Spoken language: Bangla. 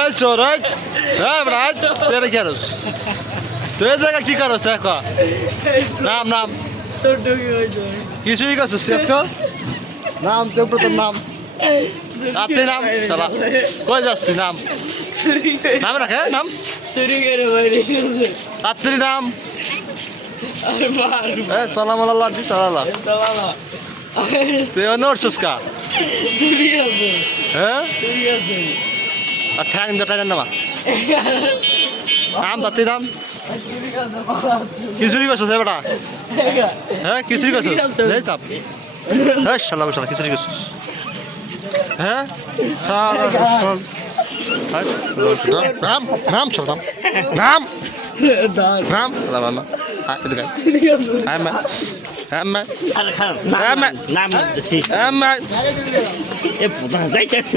এই চোর এই রাজ তুই কি করস তুই এই জায়গা কি করস দেখো নাম নাম কিছুই করছিস তুই একটু নাম তোর তোর নাম আপনি নাম চলা কই যাস তুই নাম নাম রাখে নাম রাত্রি নাম চলা মালা দি চলা তুই নড়ছিস কা হ্যাঁ আর ঠ্যাং জটাই নামা নাম তাতে নাম খিচুড়ি করছিস বেটা হ্যাঁ খিচুড়ি করছিস এই চাপ হ্যাঁ শালা শালা খিচুড়ি করছিস হ্যাঁ নাম নাম চল নাম নাম নাম নাম যাইতেছে